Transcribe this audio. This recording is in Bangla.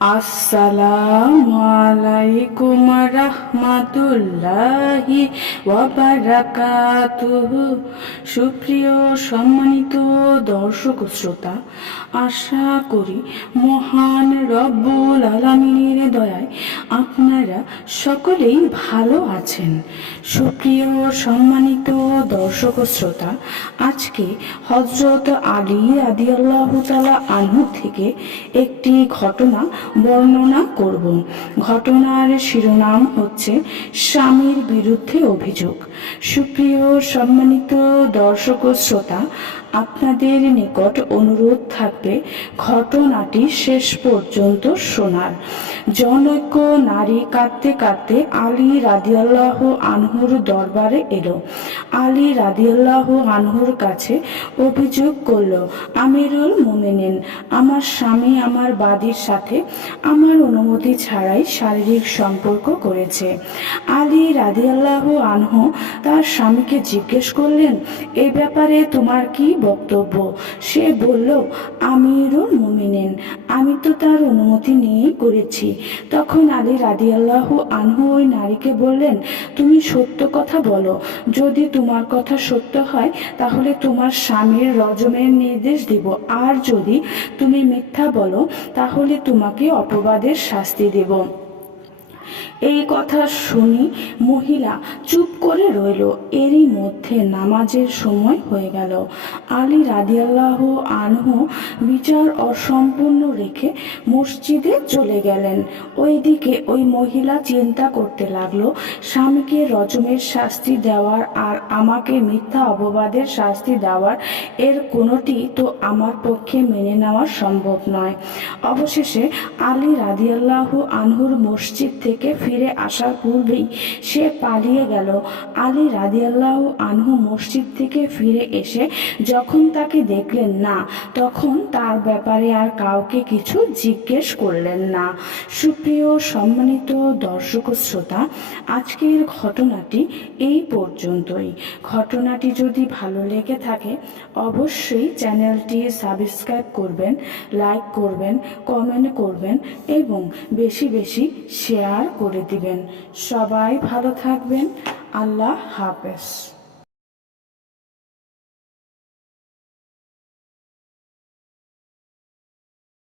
আসসালামু আলাইকুম রাহমাতুল্লাহি ওয়া বারাকাতুহু। সুপ্রিয় সম্মানিত দর্শক শ্রোতা, আশা করি মহান রব্বুল আলামিনের দয়ায় আপনারা সকলেই ভালো আছেন। সুপ্রিয় সম্মানিত দর্শক শ্রোতা, আজকে হযরত আলী রাদিয়াল্লাহু তাআলা আনহু থেকে একটি ঘটনা বর্ণনা করব। ঘটনার শিরোনাম হচ্ছে স্বামীর বিরুদ্ধে অভিযোগ। সুপ্রিয় সম্মানিত দর্শক শ্রোতা, আপনাদের নিকট অনুরোধ থাকবে ঘটনাটি শেষ পর্যন্ত শোনার। জনৈক নারী কাঁদতে কাঁদতে আলী রাদিয়াল্লাহু আনহুর দরবারে এলো। আলী রাদিয়াল্লাহু আনহুর কাছে অভিযোগ করল, আমিরুল মুমিনিন, আমার স্বামী আমার বাদীর সাথে আমার অনুমতি ছাড়াই শারীরিক সম্পর্ক করেছে। আলী রাদিয়াল্লাহু আনহু তার স্বামীকে জিজ্ঞেস করলেন, এ ব্যাপারে তোমার কি বক্তব্য? সে বলল, আমিরুল মুমিনিন, আমি তো তার অনুমতি নিয়েই করেছি। তখন আলী রাদিয়াল্লাহু আনহু ওই নারীকে বললেন, তুমি সত্য কথা বলো। যদি তোমার কথা সত্য হয় তাহলে তোমার স্বামীর রজমের নির্দেশ দিব, আর যদি তুমি মিথ্যা বলো তাহলে তোমাকে অপবাদের শাস্তি দেব। এই কথা শুনি মহিলা চুপ করে রইল। এরই মধ্যে নামাজের সময় হয়ে গেল। আলী রাদিয়াল্লাহু আনহু বিচার অসম্পূর্ণ রেখে মসজিদে চলে গেলেন। ওইদিকে ওই মহিলা চিন্তা করতে লাগলো, স্বামীকে রজমের শাস্তি দেওয়ার আর আমাকে মিথ্যা অপবাদের শাস্তি দেওয়ার, এর কোনোটি তো আমার পক্ষে মেনে নেওয়া সম্ভব নয়। অবশেষে আলী রাদিয়াল্লাহু আনহুর মসজিদ থেকে ফিরে আসার পূর্বেই সে পালিয়ে গেল। আলী রাদিয়াল্লাহু আনহু মসজিদ থেকে ফিরে এসে যখন তাকে দেখলেন না, তখন তার ব্যাপারে আর কাউকে কিছু জিজ্ঞেস করলেন না। সুপ্রিয় সম্মানিত দর্শক শ্রোতা, আজকের ঘটনাটি এই পর্যন্তই। ঘটনাটি যদি ভালো লেগে থাকে অবশ্যই চ্যানেলটি সাবস্ক্রাইব করবেন, লাইক করবেন, কমেন্ট করবেন এবং বেশি বেশি শেয়ার করে দিবেন। সবাই ভালো থাকবেন। আল্লাহ হাফেজ।